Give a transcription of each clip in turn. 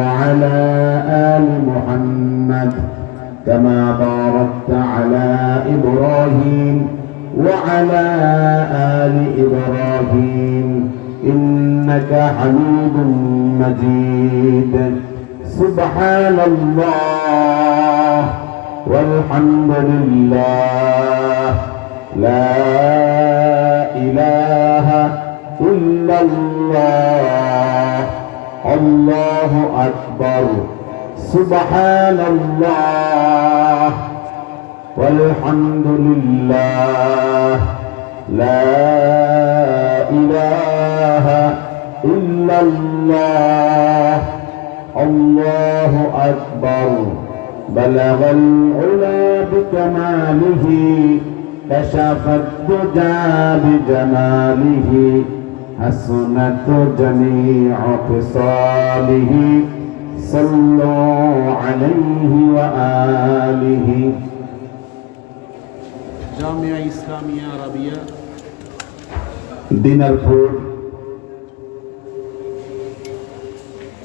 وعلى آل محمد كما باركت على إبراهيم وعلى آل إبراهيم إنك حميد مجيد. سبحان الله والحمد لله لا إله إلا الله الله أكبر. سبحان الله والحمد لله لا إله إلا الله الله أكبر. بلغ العلا بكماله كشف الدجى بجماله حسنت جميع خصاله صلوا عليه وآله. Jamia Islamia Arabia Dinarpur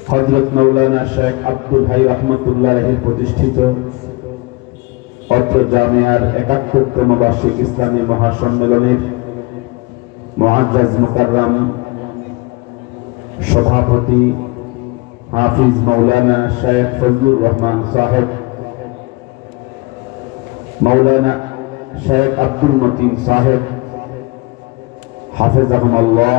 Hazrat Maulana Sheikh Abdul high রহমতুল্লাহ আলাইহি প্রতিষ্ঠিত অত্র জামিয়ার ৭১তম বার্ষিক ইসলামী মহাসম্মেলনের মুআজ্জাজ মুকাররম সভাপতি হাফিজ মাওলানা শেখ ফজলুর রহমান সাহেব, মাওলানা শেখ আব্দুল মতিন সাহেব হাফেজাহুমুল্লাহ,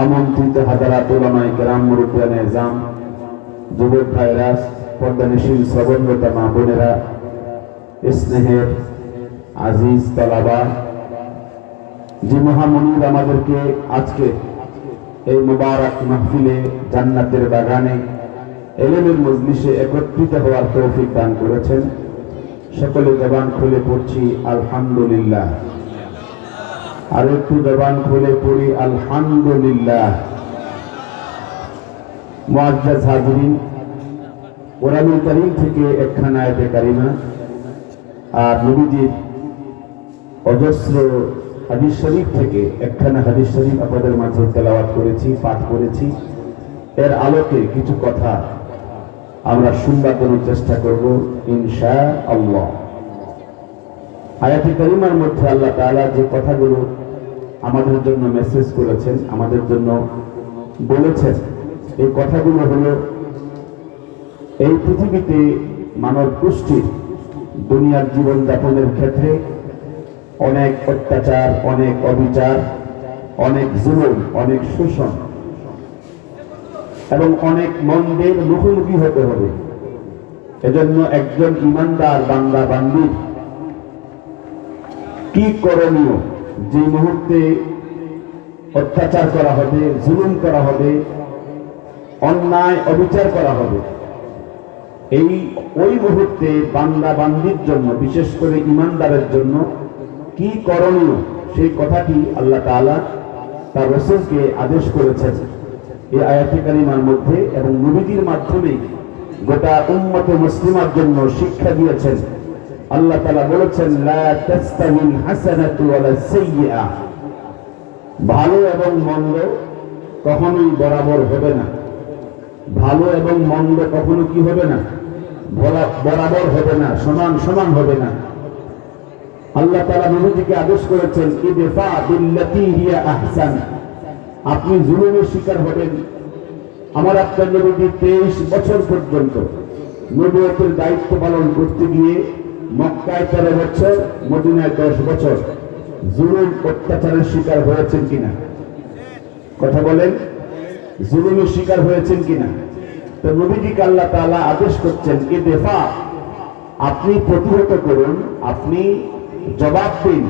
আমন্ত্রিত হাজারাত উলামায়ে কেরাম, মুরব্বিয়ানে এজাম, যুবক ভাইরা, পর্দানশীল শ্রবণরতা মা বোনেরা, স্নেহের আজিজ তালাবা, যে মহামনির আমাদেরকে আজকে এই মুবারক মাহফিলে জান্নাতের বাগানে ইলমের মজলিসে একত্রিত হওয়ার তৌফিক দান করেছেন, সকলে জবান খুলে পড়ছি আলহামদুলিল্লাহ। আর একটু জবান খুলে পড়ি আলহামদুলিল্লাহ। মুআজ্জাজ হাজিরিন, কোরআনুল কারীম থেকে একখানা আয়াতে কারিমা আর নবীজির অজস্র হাদিস শরীফ থেকে একখানা হাদিস শরীফ আপনাদের মাঝে তেলাওয়াত করেছি, পাঠ করেছি। এর আলোকে কিছু কথা আমরা শুনবার জন্য চেষ্টা করব ইনশাআল্লাহ। আয়াতে কারিমার মধ্যে আল্লাহ তাআলা যে কথাগুলো আমাদের জন্য মেসেজ করেছেন, আমাদের জন্য বলেছেন, এই কথাগুলো হলো এই পৃথিবীতে মানব গোষ্ঠীর দুনিয়ার জীবন যাপনের ক্ষেত্রে অনেক অত্যাচার, অনেক অবিচার, অনেক জুলুম, অনেক শোষণ এবং অনেক মন্দের মুখোমুখি হতে হবে। এজন্য একজন ইমানদার বান্দা বান্দির কি করণীয়? যে মুহূর্তে অত্যাচার করা হবে, জুলুম করা হবে, অন্যায় অবিচার করা হবে, ওই মুহূর্তে বান্দা বান্দির জন্য, বিশেষ করে ইমানদারের জন্য কি করণীয়, সেই কথাটি আল্লাহ তাআলা তার রাসূলকে আদেশ করেছেন এই আয়াতে কারিমার মধ্যে, এবং নবীজির মাধ্যমে গোটা উম্মতে মুসলিমার জন্য শিক্ষা দিয়েছেন। আল্লাহ তাআলা বলেছেন, লা তাস্তাবিল হাসানাতু ওয়ালা সাইয়্যিআ, ভালো এবং মন্দ কখনোই বরাবর হবে না। ভালো এবং মন্দ কখনো কি হবে না? বরাবর হবে না, সমান সমান হবে না। আল্লাহ তাআলা নবীজিকে আদেশ করেছেন, ইদফা বিল্লাতী হিয়া আহসান, আপনি জুলুমের শিকার হবেন। আমার আপনার নবীজি 23 বছর পর্যন্ত নবুয়তের দায়িত্ব পালন করতে গিয়ে মক্কায় 13 বছর, মদিনায় 10 বছর জুলুম অত্যাচারের শিকার হয়েছেন কিনা? কথা বলেন, জুলুমের শিকার হয়েছেন কিনা? তো নবীজিকে আল্লাহ তাআলা আদেশ করছেন, ইদফা, আপনি প্রতিহত করুন, আপনি জবাব দিন।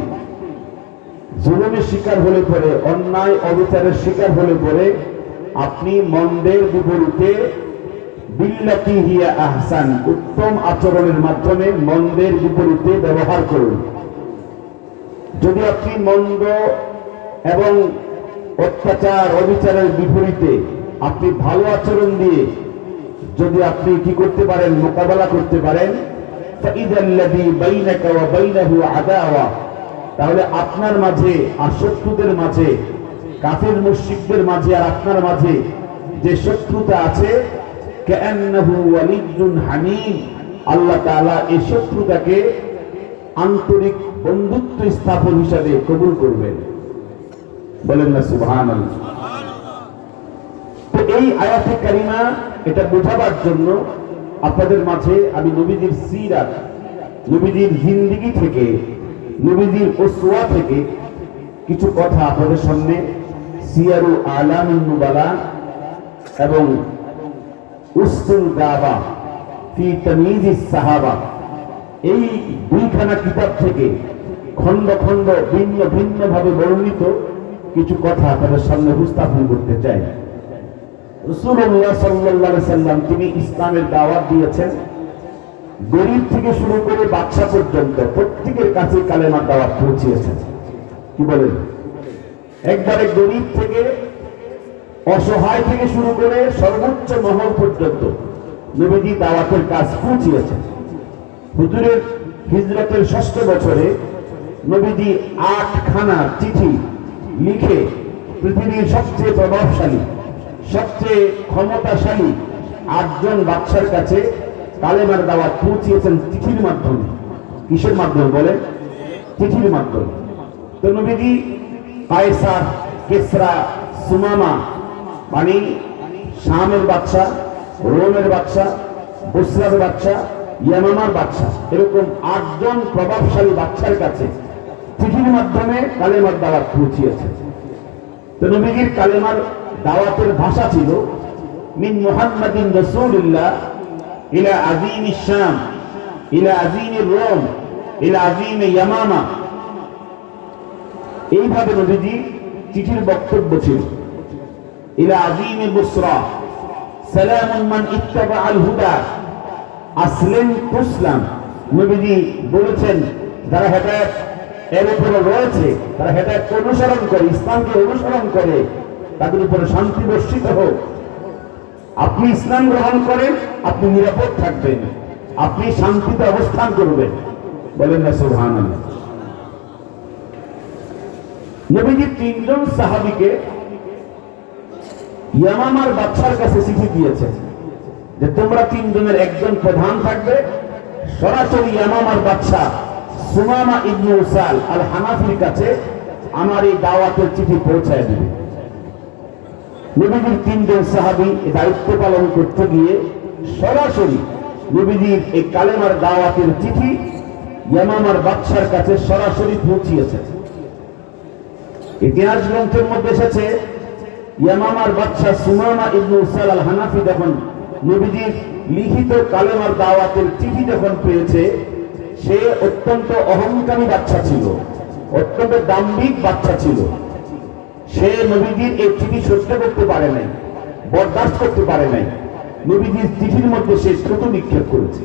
জুলুমের শিকার হলে পরে, অন্যায় অবিচারের শিকার হলে পরে আপনি মন্দের বিপরীতে বিল্লাতী হিয়া আহসান, উত্তম আচরণের মাধ্যমে মন্দের বিপরীতে ব্যবহার করুন। যদি আপনি মন্দ এবং অত্যাচার অবিচারের বিপরীতে আপনি ভালো আচরণ দিয়ে যদি আপনি কি করতে পারেন, মোকাবেলা করতে পারেন, ফাইদাল্লাযী বাইনাকা ওয়া বাইনাহু আদাওয়া, তাহলে আপনার মাঝে আর শত্রুদের মাঝে, কাফের মুশরিকদের মাঝে আর আপনার মাঝে যে শত্রুতা আছে, কান্নাহু ওয়ালিয়্যুন হামীম, আল্লাহ তাআলা এই শত্রুতাকে আন্তরিক বন্ধুত্ব স্থাপন হিসাবে কবুল করবেন। বলেন না সুবহানাল্লাহ। তো এই আয়াতে কারিমা এটা বোঝাবার জন্য আপনাদের মাঝে আমি নবীজির সিরাত, নবীজির জিন্দেগি থেকে, নবীজির উসওয়া থেকে কিছু কথা আপনাদের সামনে সিয়ারু আলামিন নুবালা এবং উসতুল গাবা ফি তাময়িজিস সাহাবা, এই দুইখানা কিতাব থেকে খণ্ড খণ্ড ভিন্ন ভিন্ন ভাবে বর্ণিত কিছু কথা আপনাদের সামনে উপস্থাপন করতে চাই। রাসূলুল্লাহ সাল্লাল্লাহু আলাইহি সাল্লাম তিনি ইসলামের দাওয়াত দিয়েছেন। গরীব থেকে শুরু করে বাদশা পর্যন্ত প্রত্যেকের কাছে কালেমার দাওয়াত পৌঁছিয়েছেন। কি বলেন? একবারে গরীব থেকে অসহায় থেকে শুরু করে সর্বোচ্চ মহল পর্যন্ত নবীজি দাওয়াতের কাজ পৌঁছিয়েছেন। হুজুরের হিজরতের ৬ষ্ঠ বছরে নবীজি ৮খানা চিঠি লিখে পৃথিবীর সবচেয়ে প্রভাবশালী, সবচেয়ে ক্ষমতাশালী ৮জন বাদশার কাছে কালেমার দাওয়াত পৌঁছিয়েছেন চিঠির মাধ্যমে। কিসের মাধ্যমে বলে? চিঠির মাধ্যমে। তো নবীজি কায়সার, কিসরা, সুমামা মানে শামের বাদশা, রোমের বাদশা, বসরার বাদশা, ইয়ামামার বাদশা, এরকম ৮জন প্রভাবশালী বাদশার কাছে চিঠির মাধ্যমে কালেমার দাওয়াত পৌঁছিয়েছে। তো নবীজির কালেমার দাওয়াতের ভাষা ছিল মিন মুহাম্মাদিন রাসূলিল্লাহ ইলা আযীমিশ শাম ইলা আযীমির রোম ইলা আযীমি ইয়ামামা। এইভাবে নবীজি চিঠির বক্তব্য ছিল। ইলা আযীমিল বুসরা সালামুন মান ইত্তাবাআল হুদা আসলিম তুসলাম। নবীজি বলেছেন যারা হেদায়েত এর উপরে রয়েছে, তারা হেদায়েত অনুসরণ করে, ইসলামকে অনুসরণ করে, তাদের উপরে শান্তি বর্ষিত হোক। আপনি ইসলাম গ্রহণ করেন, আপনি নিরাপদ থাকবেন, আপনি শান্তিতে অবস্থান করবেন। বলেন না সুবহানাল্লাহ। নবীজি ৩জন সাহাবীকে ইয়ামামার বাদশার কাছে চিঠি দিয়েছেন যে তোমরা ৩জনের একজন প্রধান থাকবে, সরাসরি ইয়ামামার বাদশা সুমামা ইবনে উসাল আল হানাফির কাছে আমার এই দাওয়াতের চিঠি পৌঁছায় দিবে। নবীজির ৩জন সাহাবী এই দায়িত্ব পালন করতে গিয়ে সরাসরি নবীজির এই কালেমার দাওয়াতের চিঠি ইয়ামামার বাদশার কাছে সরাসরি পৌঁছিয়েছে। ইতিহাস গ্রন্থের মধ্যে এসেছে ইয়ামামার বাদশা সুমামা ইবনে উসাল আল হানাফি যখন নবীজির লিখিত কালেমার দাওয়াতের চিঠি যখন পেয়েছে, সে অত্যন্ত অহংকারী বাদশা ছিল, অত্যন্ত দাম্ভিক বাদশা ছিল। সে নবীজির এই চিঠি সহ্য করতে পারে নাই, বরদাস্ত করতে পারে নাই। নবীজির চিঠির মধ্যে সে থুতু নিক্ষেপ করেছে।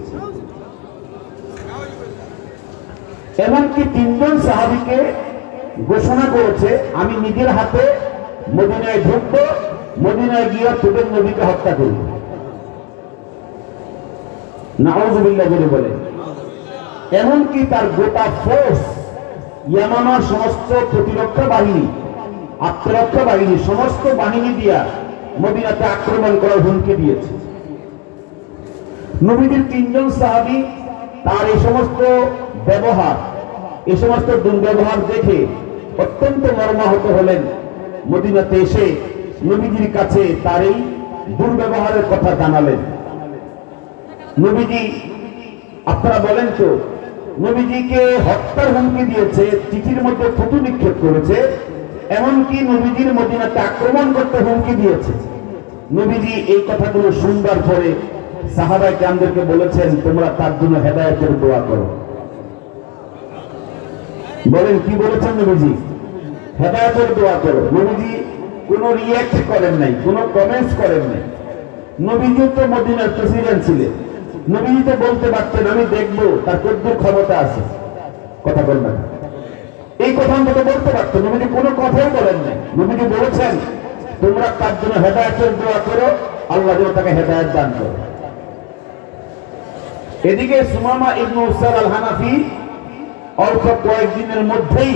এমনকি ৩জন সাহাবীকে ঘোষণা করেছে আমি নিজের হাতে মদিনায় ঢুকবো, মদিনায় গিয়ে তোদের নবীকে হত্যা করব। নাউযুবিল্লাহ বলে এমনকি তার গোটা ফোর্স, ইয়ামামার সমস্ত প্রতিরক্ষা বাহিনী, আত্মরক্ষা বাহিনী, সমস্ত বাহিনী দিয়া মদিনাতে আক্রমণ করার হুমকি দিয়েছে। নবীজির ৩জন সাহাবী তার এই সমস্ত ব্যবহার, এই সমস্ত দুর্ব্যবহার দেখে অত্যন্ত মর্মাহত হলেন। মদিনাতে এসে নবীজির কাছে তার এই দুর্ব্যবহারের কথা জানালেন। নবীজি, আপনারা বলেন তো, নবীজিকে হত্যার হুমকি দিয়েছে, চিঠির মধ্যে থুতু নিক্ষেপ করেছে, এমনকি নবীজির মদিনাতে আক্রমণ করতে হুমকি দিয়েছে। নবীজি এই কথাগুলো শুনবার পরে সাহাবায়ে কেরামদেরকে বলেছেন তোমরা তার জন্য হেদায়েতের দোয়া করো। বলেন কি বলেছেন নবীজি? হেদায়েতের দোয়া করো। নবীজি কোনো রিঅ্যাক্ট করেন নাই, কোনো কমেন্টস করেন নাই। নবীজি তো মদিনার প্রেসিডেন্ট ছিলেন, নবীজি তো বলতে পারতেন আমি দেখবো তার কতদূর ক্ষমতা আছে। কথা বলবেন এই কথা অন্তত বলতে পারতেন। নবীজি কোনো কথাই বলেন নাই। নবীজি বলেছেন তোমরা তার জন্য হেদায়েতের দোয়া করো, আল্লাহ যেন তাকে হেদায়েত দান করে। এদিকে সুমামা ইবনে উসাল আল হানাফি অল্প কয়েকদিনের মধ্যেই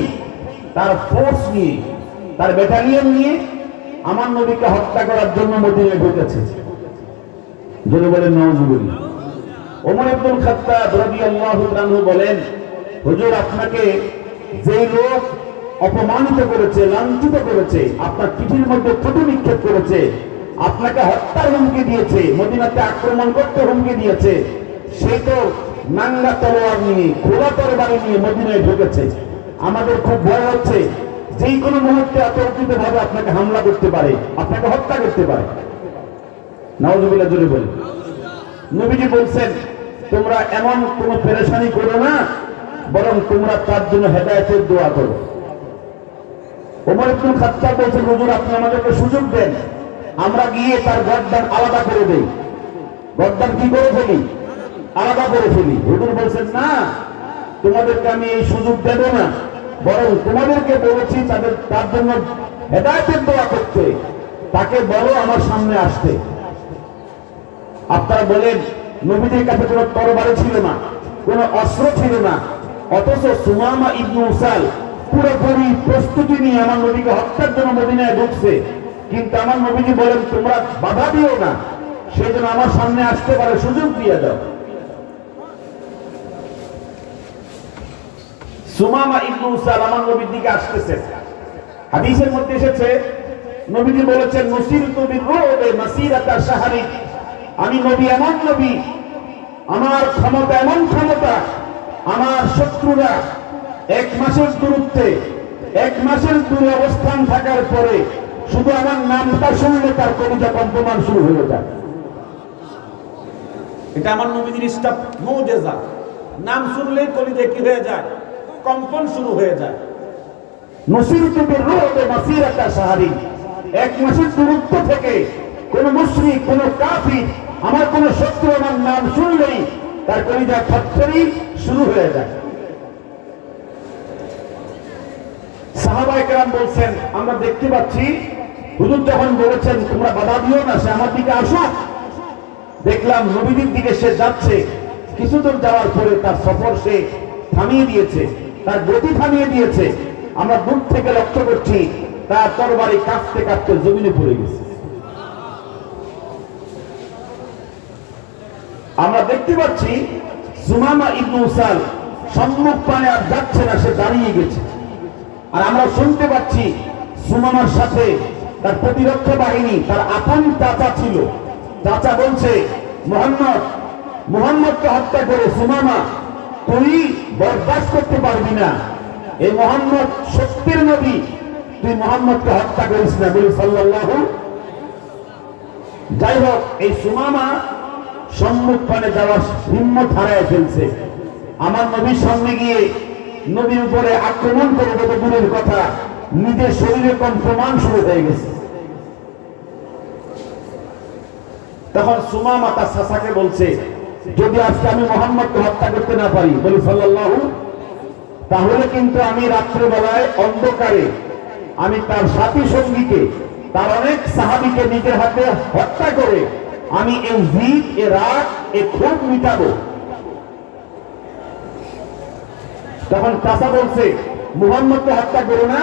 তার ফোর্স নিয়ে, তার ব্যাটালিয়ন নিয়ে আমার নবীকে হত্যা করার জন্য মদিনায় ঢুকেছে। যদি বলেন নাউজুবিল্লাহ। ওমর ইবনুল খাত্তাব রাদিয়াল্লাহু আনহু বলেন, হুজুর আপনাকে যেই লোক অপমানিত করেছে, লাঞ্ছিত করেছে, আপনার পিঠের মধ্যে থুতু নিক্ষেপ করেছে, আপনাকে হত্যার হুমকি দিয়েছে, মদিনাতে আক্রমণ করতে হুমকি দিয়েছে, সে তো নাঙ্গা তলোয়ার নিয়ে, খোলা তরবারি নিয়ে মদিনায় ঢুকেছে। আমাদের খুব ভয় হচ্ছে যেই কোনো মুহূর্তে অতর্কিত ভাবে আপনাকে হামলা করতে পারে, আপনাকে হত্যা করতে পারে। নাউজুবিল্লাহ জোরে বলে। নবীজি বলছেন, তোমরা এমন কোন পেরেশানি করো না, বরং তোমরা তার জন্য হেদায়েতের দোয়া করো। ওমর ইবনুল খাত্তাব বলছেন, হুজুর আপনি আমাদেরকে সুযোগ দেন, আমরা গিয়ে তার গর্দান আলাদা করে দেই। গর্দান কি করে ফেলি? আলাদা করে ফেলি। হুজুর বলছেন, না, তোমাদেরকে আমি এই সুযোগ দেব না, বরং তোমাদেরকে বলেছি তার জন্য হেদায়েতের দোয়া করতে। তাকে বলো আমার সামনে আসতে। আপনারা বলেন, নবীদের কাছে কোনো তরবারি ছিল না, কোনো অস্ত্র ছিল না, অথচ সুমামা ইবনে উসাল পুরোপুরি প্রস্তুতি নিয়ে আমার নবীকে হত্যার জন্য মদিনায় ঢুকছে। কিন্তু আমার নবীজি বলেন, তোমরা বাধা দিও না, সেই জন্য আমার সামনে আসতে পারে, সুযোগ দিয়ে দাও। সুমামা ইবনে উসাল আমার নবীর দিকে আসতেছেন। হাদিসের মধ্যে এসেছে, নবীজি বলেছেন, নুসিরতু বিররুবি মাসিরাতা শাহরি, আমি নবী এমন নবী, আমার ক্ষমতা এমন ক্ষমতা, আমার শত্রুরা 1 মাসের দূরত্বে, 1 মাসের দূরে অবস্থান থাকার পরে শুধু আমার নামটা শুনলে তার কলিজা কম্পমান শুরু হয়ে যায়। এটা আমার নবীজির স্টাফ মুজিজা। নাম শুনলেই কলিজায় কি হয়ে যায়? কম্পন শুরু হয়ে যায়। নুসিরতু বিররুবি মাসিরাতা শাহরি, 1 মাসের দূরত্ব থেকে কোন মুশরিক, কোন কাফির, আমার কোন শত্রু আমার নাম শুনলেই তার কলিজা থরথরি শুরু হয়ে যায়। সাহাবায়ে কেরাম বলছেন, আমরা দেখতে পাচ্ছি হুজুর যখন বলেছেন তোমরা বাধা দিও না, সে আমার দিকে আসুক। দেখলাম নবীর দিকে সে যাচ্ছে, কিছু দূর যাওয়ার পরে তার সফর সে থামিয়ে দিয়েছে, তার গতি থামিয়ে দিয়েছে। আমরা দূর থেকে লক্ষ্য করছি তার তরবারি কাঁপতে কাঁপতে জমিনে পড়ে গেছে। আমরা দেখতে পাচ্ছি সুমামা ইবনে উসাল সম্মুখ পানে আর যাচ্ছে না, সে দাঁড়িয়ে গেছে। আর আমরা শুনতে পাচ্ছি সুমামার সাথে তার প্রতিরক্ষা বাহিনী, তার আপন চাচা ছিল। চাচা বলছে, মুহাম্মদকে হত্যা করে সুমামা তুই বরদাস্ত করতে পারবি না, এই মুহাম্মদ সত্যের নবী, তুই মুহাম্মদকে হত্যা করিস না, বলি সাল্লাল্লাহু। যাই হোক, এই সুমামা সম্মুখ পানে যাওয়ার হিম্মত হারায় ফেলছে। আমার নবীর সামনে গিয়ে নবীর উপরে আক্রমণ করে দেবে দূরের কথা, নিজের শরীরে কম্পমান শুরু হয়ে গেছে। তখন সুমামা তার চাচাকে বলছে, যদি আজকে আমি মুহাম্মদকে হত্যা করতে না পারি, বলি সাল্লাল্লাহু, তাহলে কিন্তু আমি রাত্রেবেলায় অন্ধকারে আমি তার সাথী সঙ্গীকে, তার অনেক সাহাবীকে নিজের হাতে হত্যা করে আমি এই জিদ, এ রাগ, এ ক্ষোভ মিটাবো। তখন চাচা বলছে, মুহাম্মদকে হত্যা করো না,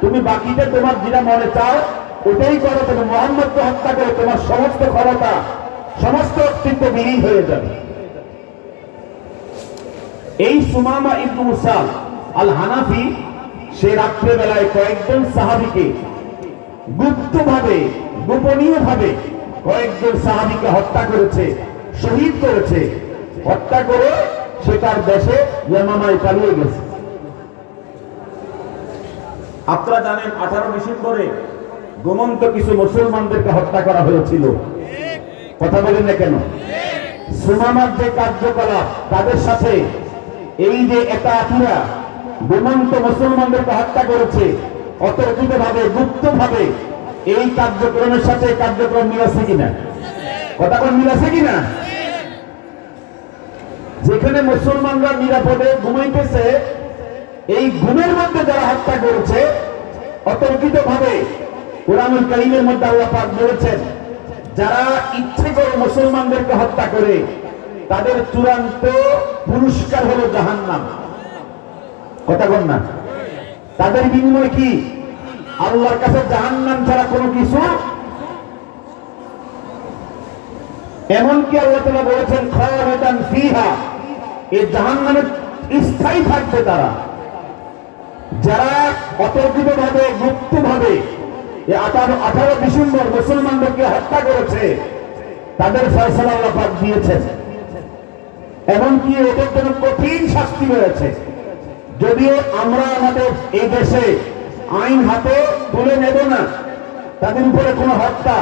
তুমি বাকিটা তোমার যেটা মনে চাও ওটাই করো, তুমি মুহাম্মদকে হত্যা করে তোমার সমস্ত ক্ষমতা, সমস্ত অস্তিত্ব বিলীন হয়ে যাবে। এই সুমামা ইবনে উসাল আল হানাফি সে রাত্রেবেলায় কয়েকজন সাহাবীকে গুপ্তভাবে, গোপনীয়ভাবে কয়েকজন সাহাবীকে হত্যা করেছে, শহীদ করেছে। হত্যা করে সে তার দেশে ইয়ামামায় পালিয়ে গেছে। আপনারা জানেন 18 ডিসেম্বরে গোমন্ত কিছু মুসলমানদেরকে হত্যা করা হয়েছিল। কথা বলেন না কেন? সুমামার যে কার্যকলাপ, তাদের সাথে এই যে একাকিরা গোমন্ত মুসলমানদেরকে হত্যা করেছে, অতর্কিত ভাবে, গুপ্ত ভাবে, এই কার্যক্রমের সাথে কার্যক্রম মিল আছে কিনা? কথা কোন মিল আছে কিনা? যেখানে মুসলমানরা নিরাপদে ঘুমাইতেছে, এই ঘুমের মধ্যে যারা হত্যা করেছে অতর্কিত ভাবে, কুরআনুল কারীমের মধ্যে আল্লাহ পাক বলেছেন, যারা ইচ্ছে করে মুসলমানদেরকে হত্যা করে তাদের চূড়ান্ত পুরস্কার হলো জাহান্নাম। কথা বল না? তাদের বিনিময় কি? আল্লাহর কাছে জাহান্নাম ছাড়া কোনো কিছু। এমনকি আল্লাহ তাআলা বলেছেন খালিদান ফিহা, এই জাহান্নামে স্থায়ী থাকবে তারা। যারা অতর্কিতভাবে গুপ্তভাবে 18 ডিসেম্বর মুসলমানদেরকে হত্যা করেছে, তাদের ফয়সালা আল্লাহ পাক দিয়েছেন। এমনকি ওদের জন্য কঠিন শাস্তি রয়েছে। যদিও আমরা আমাদের এই দেশে আইন হাতে তুলে নেব না, তাদের উপরে কোনো হত্যা,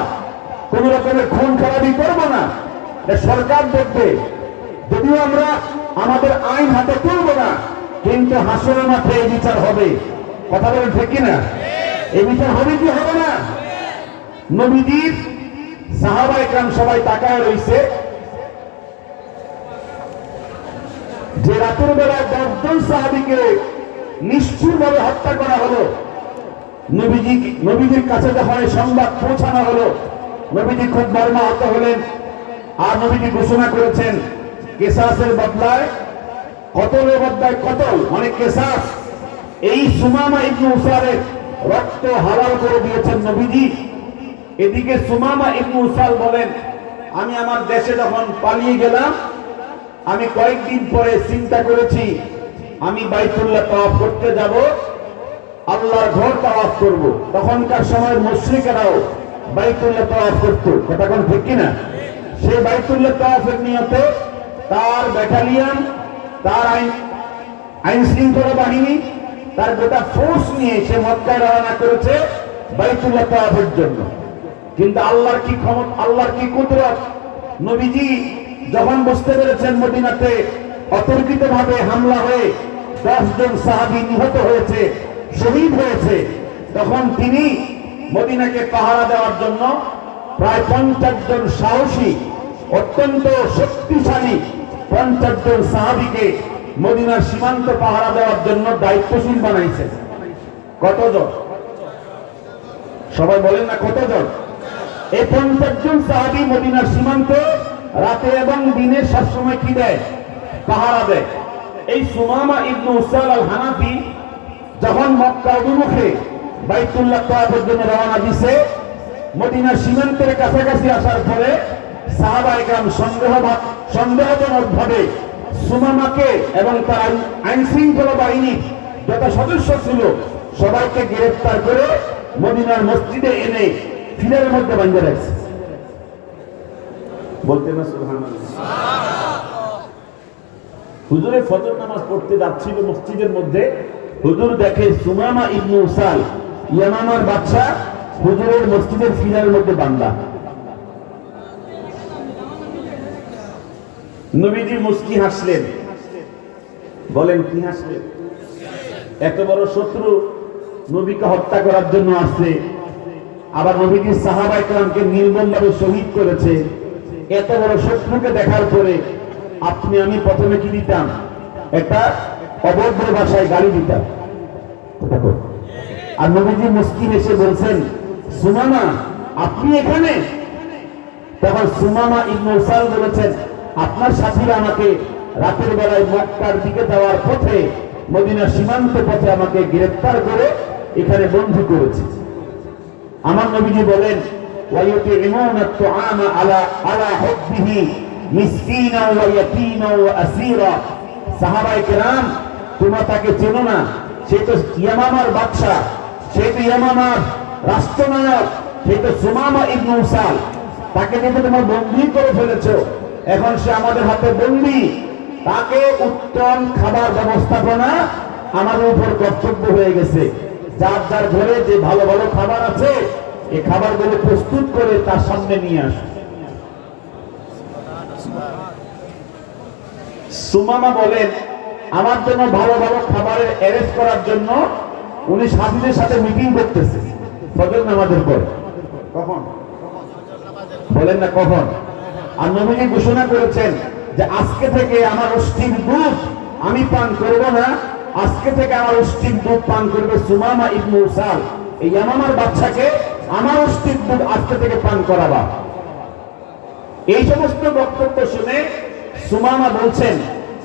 কোন রকমের খুন খারাপি করব না, সরকার দেখবে। যদিও আমরা আমাদের আইন হাতে তুলব না, কিন্তু হাসরের মাঠে এই বিচার হবে। কথা বলেন ঠিক কিনা? এই বিচার হবে কি হবে না? নবীজির সাহাবা একরাম সবাই তাকায় রইছে যে রাতের বেলায় 10 জন সাহাবীকে নিষ্ঠুরভাবে হত্যা করা হলো। নবীজির কাছে যখন এই সংবাদ পৌঁছানো হলো, নবীজি খুব মর্মাহত হলেন। আর নবীজি ঘোষণা করেছেন কিসাসের বদলায় কতলের বদলায় কতল, মানে কিসাস। এই সুমামা ইবনে উসালের রক্ত হালাল করে দিয়েছেন নবীজি। এদিকে সুমামা ইবনে উসাল বলেন, আমি আমার দেশে যখন পালিয়ে গেলাম, আমি কয়েকদিন পরে চিন্তা করেছি আমি বাইতুল্লাহ তাওয়াফ করতে যাব, আল্লাহর ঘর তাওয়াফ করব। তখনকার সময়ের মুশরিকরাও বাইতুল্লাহ তাওয়াফ করত। কথা কোন ঠিক কিনা? সেই বাইতুল্লাহ তাওয়াফের নিয়তে তার ব্যাটালিয়ন, তার আইন শৃঙ্খলা বাহিনী, তার গোটা ফোর্স নিয়ে সে মক্কায় রওনা করেছে বাইতুল্লাহ তাওয়াফের জন্য। কিন্তু আল্লাহর কি ক্ষমতা, আল্লাহর কি কুদরত! নবীজি যখন বুঝতে পেরেছেন মদিনাতে অতর্কিতভাবে হামলা হয়ে 10 জন সাহাবী নিহত হয়েছে, শহীদ হয়েছে, তখন তিনি মদিনাকে পাহারা দেওয়ার জন্য প্রায় 50 জন সাহসী, অত্যন্ত শক্তিশালী 50 জন সাহাবীকে মদিনার সীমান্ত পাহারা দেওয়ার জন্য দায়িত্বশীল বানাইছেন। কতজন? সবাই বলেন না কতজন? এই 50 জন সাহাবী মদিনার সীমান্ত রাতে এবং দিনে সবসময় কি দেয়? পাহারা দেয়। এই সুমামা ইবনে উসাল আল হানাফি যখন মক্কা অভিমুখে বাইতুল্লাহ তাওয়াফের জন্য রওনা দিছে, মদিনার সীমান্তের কাছাকাছি আসার পরে সাহাবায়ে কেরাম সন্দেহজনকভাবে সুমামাকে এবং তার আইন শৃঙ্খলা বাহিনী যত সদস্য ছিল সবাইকে গ্রেফতার করে মদিনার মসজিদে এনে ফিলের মধ্যে বাঁধে রাখছে। বলতে না সুবহানাল্লাহ। হুজুরে ফজর নামাজ পড়তে যাচ্ছিল মসজিদের মধ্যে, হুজুর দেখে সুমামা ইবনে উসাল ইয়ামামার বাদশা হুজুরের মসজিদের ফিলের মধ্যে বাঁধা। নবীজি মুস্কি হাসলেন। বলেন কি হাসলেন? এত বড় শত্রু নবীকে হত্যা করার জন্য আসছে, আবার নবীজির সাহাবায়ে কেরামকে নির্মমভাবে শহীদ করেছে। এত বড় শত্রুকে দেখার পরে আপনি আমি প্রথমে কি দিতাম? একটা অভদ্র ভাষায় গালি দিতাম। আর নবীজি মুস্কি হেসে বলছেন, সুমামা আপনি এখানে? তখন সুমামা ইবনে উসাল বলেছেন, আপনার সাথীরা আমাকে রাতের বেলায় মক্কার দিকে যাওয়ার পথে, মদিনার সীমান্ত পথে আমাকে গ্রেফতার করে এখানে বন্দী করেছে। আমার নবীজি বলেন, ওয়ায়ুতিমুনা আত-তুআমা আলা হুব্বিহি মিসকিনা ওয়া ইয়াতীমা ওয়া আসীরা। সাহাবায়ে কেরাম, তোমরা তাকে চেনো না, সে তো ইয়ামামার বাদশা, সে তো ইয়ামামার রাষ্ট্রনায়ক, সে তো সুমামা ইবনে উসাল। তাকে যেহেতু তোমরা বন্দী করে ফেলেছো, এখন সে আমাদের হাতে বন্দী, তাকে উত্তম খাবার ব্যবস্থাপনা আমাদের উপর কর্তব্য হয়ে গেছে। যার যার ঘরে যে ভালো ভালো খাবার আছে, এই খাবারগুলো প্রস্তুত করে তার সামনে নিয়ে আস। সুমামা বলেন, আমার জন্য ভালো ভালো খাবারের অ্যারেঞ্জ করার জন্য উনি সাথীদের সাথে মিটিং করতেছে ফজর নামাজের পর। কখন? বলেন না কখন? আর নবীজি ঘোষণা করেছেন যে আজকে থেকে আমার অস্থির দুধ আমি পান করব না, আজকে থেকে আমার অস্থির দুধ পান করবে সুমামা ইবনে উসাল। এই ইয়ামামার বাদশাকে আমার অস্থির দুধ আজকে থেকে পান করাবা। এই সমস্ত বক্তব্য শুনে সুমামা বলছেন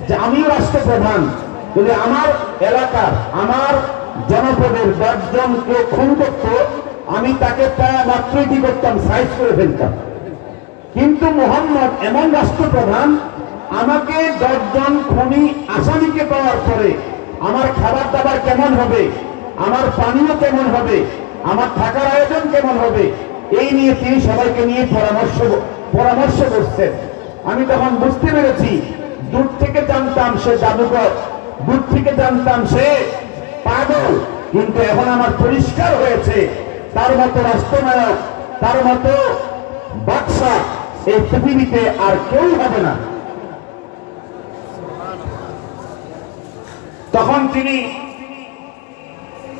যে আমিও রাষ্ট্রপ্রধান, যদি আমার এলাকার, আমার জনপদের 10 জনকে খুন করত, আমি তাকে প্রায় মাত্রই কি করতাম? সাইজ করে ফেলতাম। কিন্তু মুহাম্মদ এমন রাষ্ট্রপ্রধান, আমাকে 10 জন খুনি আসামিকে পাওয়ার পরে আমার খাবার দাবার কেমন হবে, আমার পানীয় কেমন হবে, আমার থাকার আয়োজন কেমন হবে, এই নিয়ে তিনি সবাইকে নিয়ে পরামর্শ করছেন। আমি তখন বুঝতে পেরেছি, দূর থেকে জানতাম সে জাদুকর, দূর থেকে জানতাম সে পাগল, কিন্তু এখন আমার পরিষ্কার হয়েছে তার মতো রাষ্ট্রনায়ক, তার মতো বাদশা এই পৃথিবীতে আর কেউ হবে না। তখন তিনি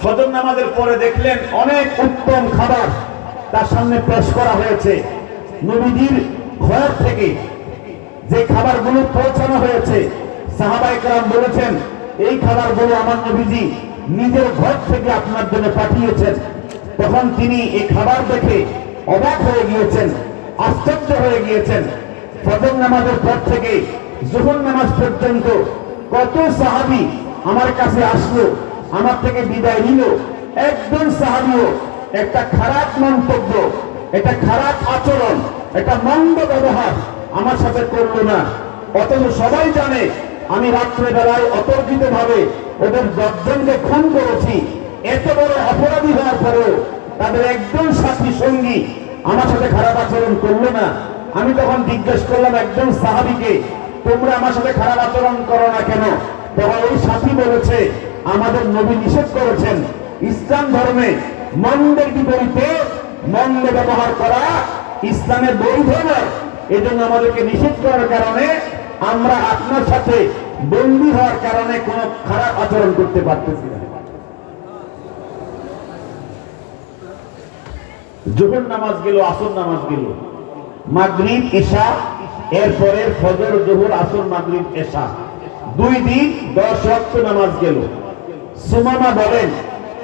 ফজর নামাজের পরে দেখলেন অনেক উত্তম খাবার তার সামনে পেশ করা হয়েছে। নবীজির ঘর থেকে যে খাবারগুলো পৌঁছানো হয়েছে, সাহাবায়ে কেরাম বলেছেন এই খাবারগুলো আমার নবীজি নিজের ঘর থেকে আপনার জন্য পাঠিয়েছেন। তখন তিনি এই খাবার দেখে অবাক হয়ে গিয়েছেন, আশ্চর্য হয়ে গিয়েছেন। ফজর নামাজের পর থেকে জোহর নামাজ পর্যন্ত কত সাহাবী আমার কাছে আসলো, আমার থেকে বিদায় নিল, একজন সাহাবীও একটা খারাপ মন্তব্য, একটা খারাপ আচরণ, একটা মন্দ ব্যবহার আমার সাথে করলো না। অথচ সবাই জানে আমি রাত্রে বেলায় অতর্কিত ভাবে ওদের 10 জনকে খুন করেছি। এত বড় অপরাধী হওয়ার পরেও তাদের একজন সাথী সঙ্গী আমার সাথে খারাপ আচরণ করলো না। আমি তখন জিজ্ঞেস করলাম একজন সাহাবীকে, তোমরা আমার সাথে খারাপ আচরণ করো না কেন? তখন ওই সাথী বলেছে, আমাদের নবী নিষেধ করেছেন ইসলাম ধর্মে মন্দের বিপরীতে মন্দ ব্যবহার করা ইসলামের বৈধ নয়। এজন্য আমাদেরকে নিষেধ করার কারণে আমরা আপনার সাথে বন্দী হওয়ার কারণে কোনো খারাপ আচরণ করতে পারতেছি না। জোহর নামাজ গেল, আসর নামাজ গেল, মাগরিব ইশা, এরপরে ফজর জোহর আসর মাগরিব ইশা, 2 দিন 10 ওয়াক্ত নামাজ গেল। সুমামা বলেন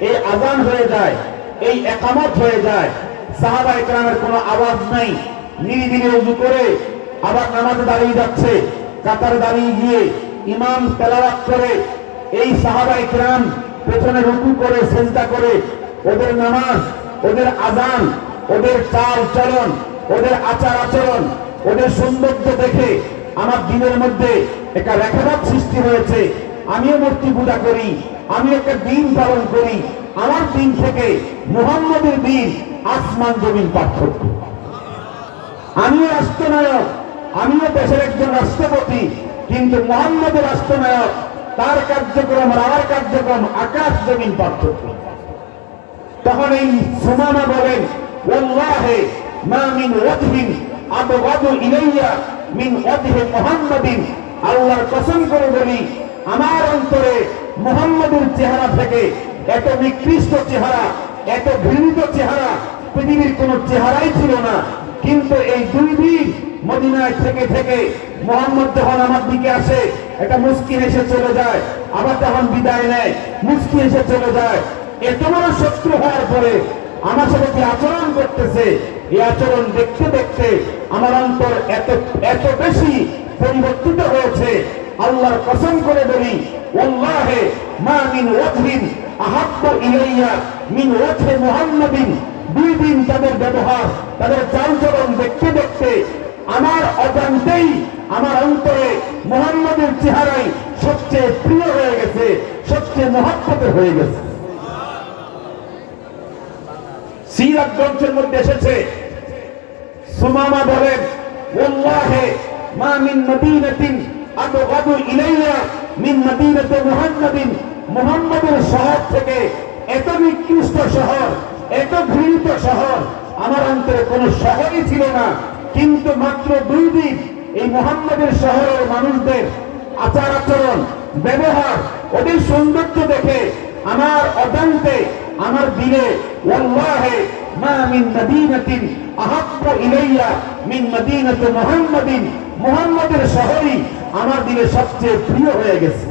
এই আযান হয়ে যায়, এই ইকামত হয়ে যায়, সাহাবায়ে কেরামের কোনো আওয়াজ নাই, নিরিবিলি ওযু করে আবার নামাজে দাঁড়িয়ে যাচ্ছে। কাতারে দাঁড়িয়ে গিয়ে ইমাম তেলাওয়াত করে, এই সাহাবায়ে কেরাম পেছনে রুকু করে সিজদা করে, ওদের নামাজ, ওদের আযান, ওদের চাল চলন, ওদের আচার আচরণ, ওদের সৌন্দর্য দেখে আমার দিনের মধ্যে একটা রেখাপাত সৃষ্টি হয়েছে। আমিও মূর্তি পূজা করি, আমি একটা দিন পালন করি। আমার দিন থেকে মুহাম্মদের দিন আসমান জমিন পার্থক্য। আমিও রাষ্ট্রনায়ক, আমিও দেশের একজন রাষ্ট্রপতি, কিন্তু মুহাম্মদের রাষ্ট্রনায়ক, তার কার্যক্রম আর আমার কার্যক্রম আকাশ জমিন পার্থক্য। তখন এই সুমামা বলেন, ওয়াল্লাহি মা মিন ওয়াজহিন আবগাদু ইলাইয়া মিন ওয়াজহি মুহাম্মাদিন, আল্লাহর কসম করে বলি আমার অন্তরে মুহাম্মদের চেহারা থেকে এত নিকৃষ্ট চেহারা, এত ঘৃণিত চেহারা পৃথিবীর কোন চেহারাই ছিল না। কিন্তু এই 2 দিন মদিনায় থেকে থেকে মুহাম্মদ যখন আমার দিকে আসে, একটা মুস্কি হেসে চলে যায়, আবার যখন বিদায় নেয় মুস্কি হেসে চলে যায়। এত বড় শত্রু হওয়ার পরে আমার সাথে যে আচরণ করতেছে, এই আচরণ দেখতে দেখতে আমার অন্তর এত এত বেশি পরিবর্তিত হয়েছে। আল্লাহর কসম করে বলি, ওয়াল্লাহি মা মিন ওয়াজহিন আহাব্বু ইলাইয়া মিন ওয়াজহি মুহাম্মাদিন। 2 দিন তাদের ব্যবহার, তাদের চালচলন দেখতে দেখতে আমার অজান্তেই আমার অন্তরে মুহাম্মদের চেহারাই সবচেয়ে প্রিয় হয়ে গেছে, সবচেয়ে মহব্বতের হয়ে গেছে। সিরাত গ্রন্থের মধ্যে এসেছে, সুমামা বলেন, ওয়াল্লাহি মা মিন মদিনাতিন আবগাদু ইলাইয়া মিন মদিনাতি মুহাম্মাদিন। মুহাম্মদের শহর থেকে এত নিকৃষ্ট শহর, এত ঘৃণিত শহর আমার অন্তরে কোন শহরই ছিল না। কিন্তু মাত্র 2 দিন এই মুহাম্মদের শহরের মানুষদের আচার আচরণ, ব্যবহার, ওদের সৌন্দর্য দেখে আমার অজান্তে আমার দিলে ওয়াল্লাহি মা মিন মদিনাতিন আহাব্বু ইলাইয়া মিন মদিনাতি মুহাম্মাদিন, মুহাম্মদের শহরই আমার দিলে সবচেয়ে প্রিয় হয়ে গেছে।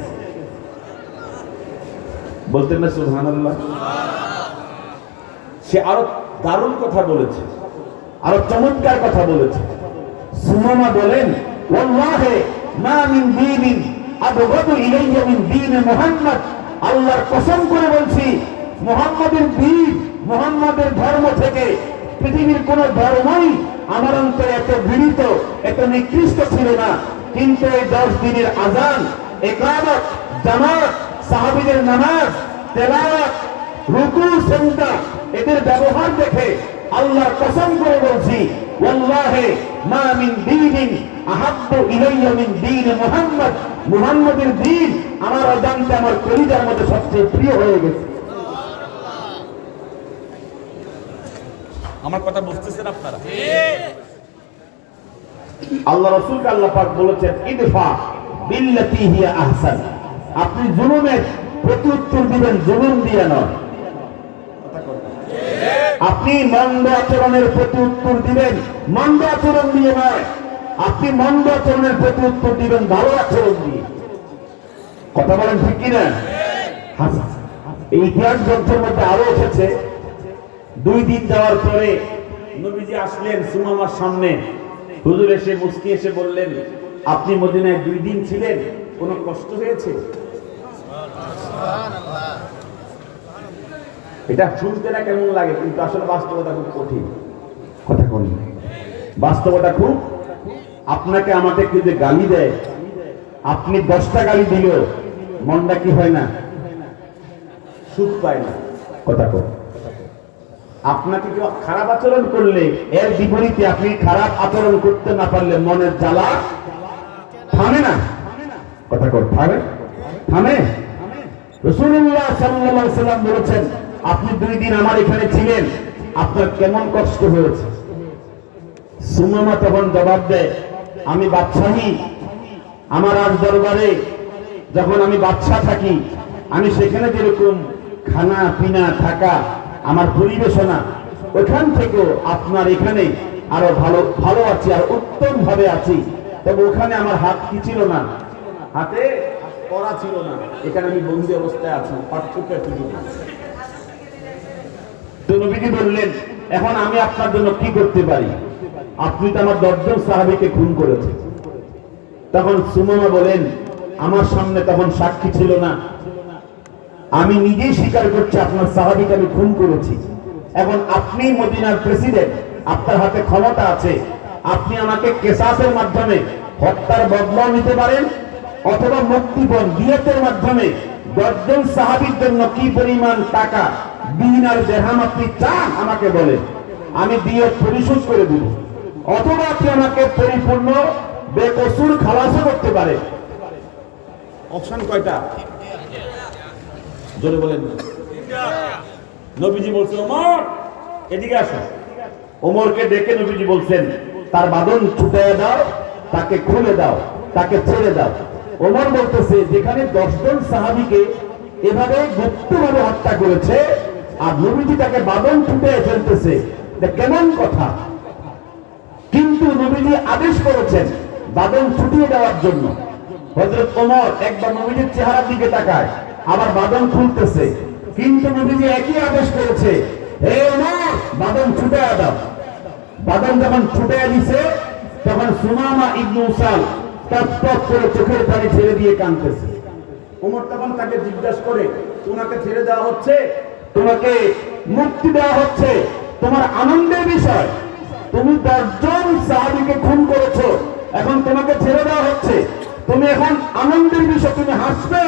বলতেন না সুবহানাল্লাহ? সে আরো দারুণ কথা বলেছে, আরো চমৎকার কথা বলেছে। সুমামা বলেন, ওয়াল্লাহি মা মিন দীনিন আবগাদু ইলাইয়া মিন দীন মুহাম্মদ। আল্লাহর কসম করে বলছি, মুহাম্মদের দিন, মুহাম্মদের ধর্ম থেকে পৃথিবীর কোন ধর্মই আমার অন্তরে এত ঘৃণিত, এত নিকৃষ্ট ছিল না। কিন্তু এই 10 দিনের আজান, ইকামত, জামাত, সাহাবীদের নামাজ, তেলাওয়াত, রুকু, সিজদা, এদের ব্যবহার দেখে আল্লাহর কসম করে বলছি, ওয়াল্লাহি মা মিন দীনিন আহাব্বু ইলাইয়া মিন দীন মুহাম্মদ। মুহাম্মদের দ্বীন আমার অজান্তে আমার কলিজার মধ্যে সবচেয়ে প্রিয় হয়ে গেছে। আমার কথা বুঝতেছেন আপনারা? আল্লাহ রাসূলকে আল্লাহ পাক বলেছেন, ইদফা বিল্লাতি হিয়া আহসান। আপনি জুলুমের প্রত্যুত্তর দিবেন জুলুম দিয়ে নয়। আপনি মন্দ আচরণের প্রতি উত্তর দিবেন মন্দ আচরণ দিয়ে নয়। আপনি মন্দ আচরণের প্রতি উত্তর দিবেন ভালো আচরণ দিয়ে। কথা বলেন ঠিক কিনা? এই ইতিহাস গ্রন্থের মধ্যে আরো এসেছে, 2 দিন যাওয়ার পরে নবীজি আসলেন সুমামার সামনে। হুজুর এসে মুস্কি এসে বললেন, আপনি মদিনায় 2 দিন ছিলেন, কোনো কষ্ট হয়েছে? এটা শুনতে না কেমন লাগে, কিন্তু আসলে বাস্তবতা খুব কঠিন। কথা কোন বাস্তবতা খুব। আপনাকে আমাকে কেউ যে গালি দেয়, আপনি 10টা গালি দিলেও মনটা কি হয় না? সুখ পায় না। কথা কোন। আপনাকে কেউ খারাপ আচরণ করলে এর বিপরীতে আপনি খারাপ আচরণ করতে না পারলে মনের জ্বালা থামে না। কথা কোন থামে? থামে। রাসূলুল্লাহ সাল্লাল্লাহু আলাইহি ওয়াসাল্লাম বলেছেন, আপনি 2 দিন আমার এখানে ছিলেন, আপনার কেমন কষ্ট হয়েছে? সুমামা তখন জবাব দেয়, আমি বাদশাহী, আমার রাজ দরবারে যখন আমি বাদশাহ থাকি, আমি সেখানে যেরকম খানা পিনা থাকা, আমার পরিবেশনা, ওখান থেকেও আপনার এখানে আরো ভালো ভালো আছি, আর উত্তম ভাবে আছি। তবে ওখানে আমার হাত কি ছিল না? হাতে করা ছিল না। এখানে আমি বন্দী অবস্থায় আছি, পার্থক্য এতটুকু। তো নবীজি বললেন, এখন আমি আপনার জন্য কি করতে পারি? আপনি তো আমার 10 জন সাহাবীকে খুন করেছেন। তখন সুমামা বলেন, আমার সামনে তখন সাক্ষী ছিল না, আমি নিজেই স্বীকার করছি আপনার সাহাবীকে আমি খুন করেছি। এখন আপনি মদিনার প্রেসিডেন্ট, আপনার হাতে ক্ষমতা আছে, আপনি আমাকে কেসাসের মাধ্যমে হত্যার বদলা নিতে পারেন, অথবা মুক্তিপণ দিয়াতের মাধ্যমে 10 জন সাহাবীর জন্য কি পরিমাণ টাকা, দিনার দিরহাম আপনি চান আমাকে বলেন, আমি দিয়ত পরিশোধ করে দিব। অথবা আপনি আমাকে পরিপূর্ণ বেকসুর খালাসও করতে পারেন। অপশন কয়টা? জোরে বলেন না। নবীজি বলছে, ওমর এদিকে আসো। ওমরকে ডেকে নবীজি বলছেন, তার বাঁধন ছুটাইয়া দাও, তাকে খুলে দাও, তাকে ছেড়ে দাও। ওমর বলতেছে, যেখানে 10 জন সাহাবীকে এভাবে গুপ্তভাবে হত্যা করেছে, আর নবীজি তাকে বাঁধন ছুটাইয়া ফেলতেছে, এটা কেমন কথা? কিন্তু নবীজি আদেশ করেছেন বাঁধন ছুটিয়ে দেওয়ার জন্য। হযরত ওমর একবার নবীজির চেহারার দিকে তাকায়, আবার বাঁধন খুলতেছে, কিন্তু নবীজি একই আদেশ করেছে, হে ওমর বাঁধন ছুটাইয়া দাও। বাঁধন যখন ছুটাইয়া দিছে, তখন সুমামা ইবনে উসাল টপ করে চোখের পানি ছেড়ে দিয়ে কাঁদতেছে। ওমর তখন তাকে জিজ্ঞাসা করে, তোমাকে ছেড়ে দেওয়া হচ্ছে, তোমাকে মুক্তি দেওয়া হচ্ছে, তোমার আনন্দের বিষয়, তুমি 10 জন সাহাবীকে খুন করেছো, এখন তোমাকে ছেড়ে দেওয়া হচ্ছে, তুমি এখন আনন্দের বিষয়, তুমি হাসবে,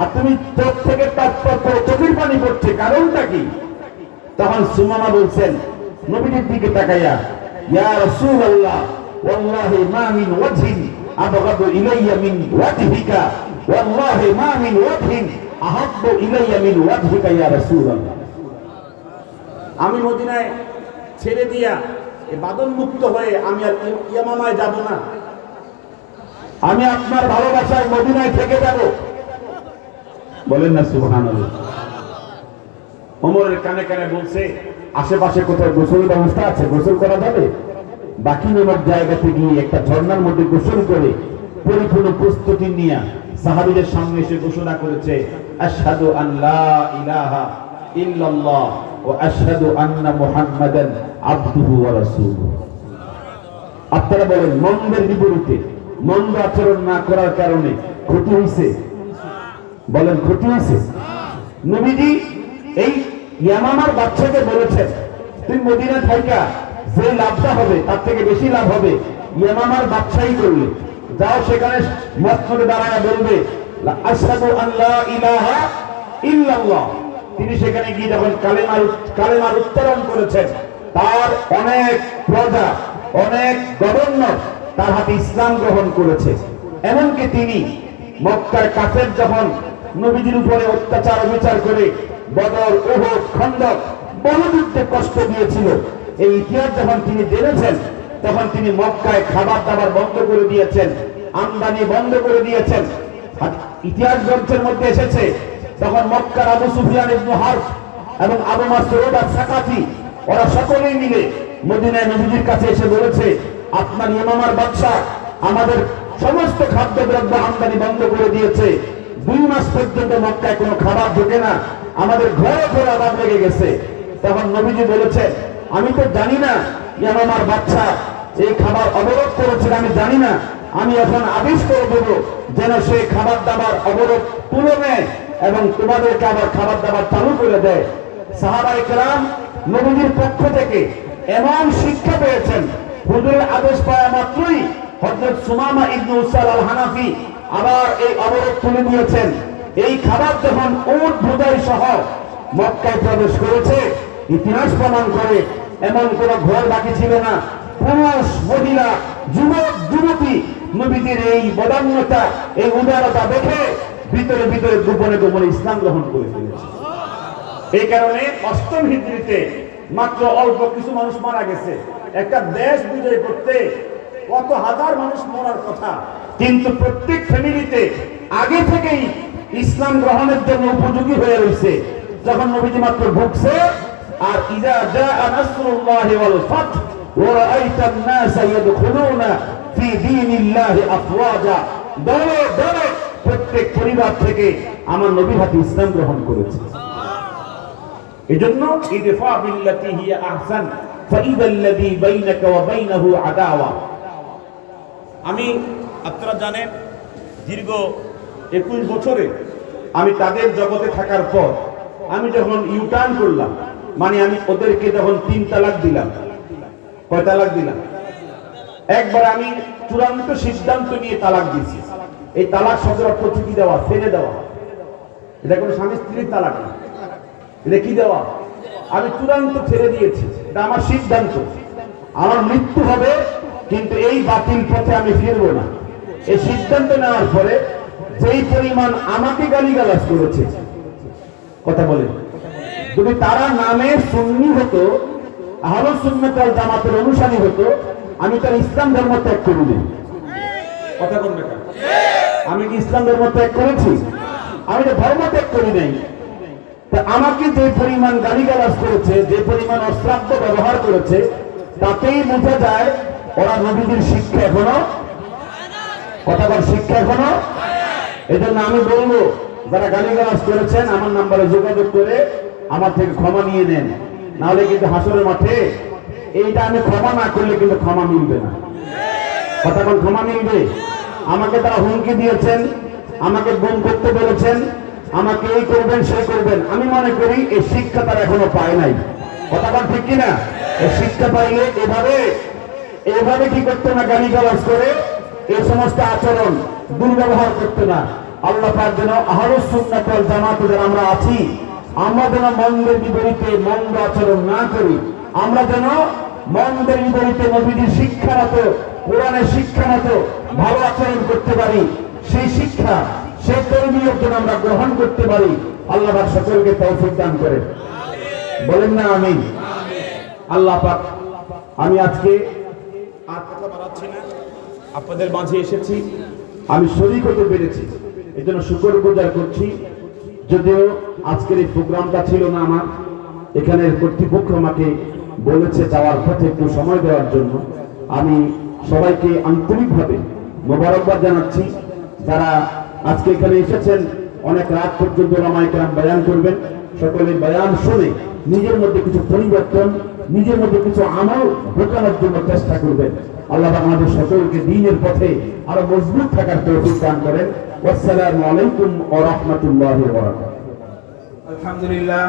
আর তুমি চোখ থেকে টপ করে চোখের পানি পড়ছে, কারণটা কি? তখন সুমামা বলছেন নবীজির দিকে তাকাইয়া, ইয়া রাসূলুল্লাহ ওয়াল্লাহি মা মিন ওয়াজহিন আবগাদু ইলাইয়া মিন ওয়াজহিকা, ওয়াল্লাহি মা মিন ওয়াজহিন আহাব্বু ইলাইয়া মিন ওয়াজহিকা ইয়া রাসূলুল্লাহ। আমি মদিনায় ছেড়ে দিয়া এই বাঁধন মুক্ত হয়ে আমি আর ইয়ামামায় যাব না। আমি আপনার ভালোবাসায় মদিনায় থেকে যাব। বলেন না সুবহানাল্লাহ। ওমরের কানে কানে বলছে, আশেপাশে কোথাও গোসলের ব্যবস্থা আছে, গোসল করা যাবে? বাকি নামক জায়গাতে গিয়ে একটা ঝর্ণার মধ্যে গোসল করে পরিপূর্ণ প্রস্তুতি নিয়ে সাহাবীদের সামনে এসে ঘোষণা করেছে, আশহাদু আন লা ইলাহা ইল্লাল্লাহ ওয়া আশহাদু আন্না মুহাম্মাদান আবদুহু ওয়া রাসূলুহু। আপনারা বলেন, মন্দের বিপরীতে মন্দ আচরণ না করার কারণে ক্ষতি হয়েছে? বলেন, ক্ষতি হয়েছে? নবীজি এই ইয়ামামার বাচ্চাকে বলেছেন, তুই মদিনা থাইকা যে লাভটা হবে তার থেকে বেশি লাভ হবে ইয়ামামার বাদশাহী করলে। যাও সেখানে মসজিদে দাঁড়ায় বলবে আশহাদু আল্লা ইলাহা ইল্লাল্লাহ। তিনি সেখানে গিয়ে যখন কালেমার উচ্চারণ করেছেন, তার অনেক প্রজা, অনেক গভর্নর তার হাতে ইসলাম গ্রহণ করেছে। এমনকি তিনি মক্কার কাফের যখন নবীজির উপরে অত্যাচার বিচার করে বদর, উহুদ, খন্দক বহু যুদ্ধে কষ্ট দিয়েছিল, এই ইতিহাস যখন তিনি জেনেছেন তখন তিনি মক্কায় খাবার দাবার বন্ধ করে দিয়েছেন, আমদানি বন্ধ করে দিয়েছেন। ইতিহাস গ্রন্থের মধ্যে এসেছে তখন মক্কার আবু সুফিয়ান ইবনে হারব এবং আবু মাসউদ আস-সাকাফি ওরা সকলেই মিলে মদিনায় নবীজির কাছে এসে বলেছে, আপনার ইয়ামামার বাদশা আমাদের সমস্ত খাদ্যদ্রব্য আমদানি বন্ধ করে দিয়েছে, 2 মাস পর্যন্ত মক্কায় কোনো খাবার ঢোকে না, আমাদের ঘরে ঘরে আবাদ লেগে গেছে। তখন নবীজি বলেছেন, আমি তো জানি না ইয়ামামার বাদশা এই খাবার অবরোধ করেছে, আমি জানি না, আমি এখন আদেশ করে দেব যেন সে খাবার দাবার অবরোধ তুলে নেয় এবং তোমাদেরকে আবার খাবার দাবার চালু করে দেয়। সাহাবায়ে কেরাম নবীজির পক্ষ থেকে এমন শিক্ষা পেয়েছেন, হুজুরের আদেশ পাওয়া মাত্রই হযরত সুমামা ইবনে উসাল আল হানাফি আবার এই অবরোধ তুলে নিয়েছেন। এই খাবার যখন উট বোঝাই সহ মক্কায় প্রবেশ করেছে, ইতিহাস প্রমাণ করে এমন কোন ঘর বাকি ছিল না। পুরুষ, মহিলা, যুবক, যুবতী নবীজির এই বদান্যতা, এই উদারতা দেখে ভিতরে ভিতরে গোপনে গোপনে ইসলাম গ্রহণ করে ফেলেছে। এই কারণে 8ম হিজরিতে মাত্র অল্প কিছু মানুষ মারা গেছে। একটা দেশ বিজয় করতে কত হাজার মানুষ মরার কথা, কিন্তু প্রত্যেক ফ্যামিলিতে আগে থেকেই ইসলাম গ্রহণের জন্য উপযোগী হয়ে রয়েছে। যখন নবীজি মাত্র ঢুকছে, আর ইজা জাআ নাসরুল্লাহি ওয়াল ফাত ওয়া রাআইতান নাস ইয়াদখুলুনা ফি দীনিল্লাহি আফওয়াজা, দলে দলে প্রত্যেক পরিবার থেকে আমার নবীর হাতে ইসলাম গ্রহণ করেছে। এজন্য ইদফা বিল্লাতি হিয়া আহসান ফাইদাল্লাযী বাইনাকা ওয়া বাইনাহু আদাওয়া। আমি, আপনারা জানেন, দীর্ঘ 21 বছরে আমি তাদের জগতে থাকার পর আমি যখন ইউটার্ন করলাম, মানে আমি ওদেরকে যখন 3 তালাক দিলাম। কয় তালাক দিলাম? একবার আমি চূড়ান্ত সিদ্ধান্ত নিয়ে তালাক দিয়েছি। এই তালাক শব্দের অর্থ হচ্ছে কি দেওয়া, ফেলে দেওয়া। এটা কোনো স্বামী স্ত্রীর তালাক না, এটা কি দেওয়া? আমি চূড়ান্ত ছেড়ে দিয়েছি, এটা আমার সিদ্ধান্ত। আমার মৃত্যু হবে কিন্তু এই বাতিল পথে আমি ফিরবো না। এই সিদ্ধান্ত নেওয়ার পরে যেই পরিমাণ আমাকে গালিগালাজ করেছে, কথা বলেন, যদি তারা নামে সুন্নি হতো, আহলুস সুন্নাত ওয়াল জামাতের অনুসারী হতো, আমি তার ইসলাম ধর্ম ত্যাগ করে দিই। কথা বলবে না? আমি কি ইসলাম ধর্ম ত্যাগ করেছি? আমি তো ধর্ম ত্যাগ করি নাই। তা আমাকে যে পরিমাণ গালিগালাজ করেছে, যে পরিমাণ অশ্রাব্য ব্যবহার করেছে, তাতেই বোঝা যায় ওরা নবীজির শিক্ষা এখনো, কথা বল, শিক্ষা এখনো। এই জন্য আমি বলবো, যারা গালিগালাজ করেছেন আমার নাম্বারে যোগাযোগ করে আমার থেকে ক্ষমা নিয়ে নেন, নাহলে কিন্তু হাসরের মাঠে এইটা আমি ক্ষমা না করলে কিন্তু ক্ষমা মিলবে না। কথা বল, ক্ষমা মিলবে? আমাকে তারা হুমকি দিয়েছেন, আমাকে গুম করতে বলেছেন, আমাকে এই করবেন সেই করবেন। আমি মনে করি এই শিক্ষা তারা এখনো পায় নাই। কথা বল, ঠিক কিনা? এই শিক্ষা পাইলে এভাবে কি করতে না, গালিগালাজ করে এই সমস্ত আচরণ দুর্ব্যবহার করতে না। আল্লাহ পাক যেন আহলুস সুন্নাত ওয়াল জামাতে যারা আমরা আছি, আমরা যেন মন্দের বিপরীতে মন্দ আচরণ না করি। আমরা যেন মন্দের বিপরীতে নবীজির শিক্ষা মতো, কোরআনের শিক্ষা মতো ভালো আচরণ করতে পারি। সেই শিক্ষা, সেই তরবিয়ত যেন আমরা গ্রহণ করতে পারি। আল্লাহ পাক সকলকে তৌফিক দান করে, বলেন না আমিন। আল্লাহ পাক, আমি আজকে আর কথা বাড়াচ্ছি না, আপনাদের মাঝে এসেছি, আমি শরীক হতে পেরেছি, এই জন্য শুকর গুজার করছি। যদিও আজকের এই প্রোগ্রামটা ছিল না আমার, এখানের কর্তৃপক্ষ আমাকে বলেছে যাওয়ার পথে একটু সময় দেওয়ার জন্য। আমি সবাইকে আন্তরিকভাবে মোবারকবাদ জানাচ্ছি। যারা আজকে এখানে এসেছেন, অনেক রাত পর্যন্ত ওলামায়ে কেরাম বয়ান করবেন, সকলের বয়ান শুনে নিজের মধ্যে কিছু পরিবর্তন, নিজের মধ্যে কিছু আমল ঢোকানোর জন্য চেষ্টা করবেন। আল্লাহ আমাদের সকলকে দ্বীনের পথে আরো মজবুত থাকার তৌফিক দান করেন। আসসালামু আলাইকুম ওয়া রাহমাতুল্লাহি ওয়া বারাকাতুহু। আলহামদুলিল্লাহ।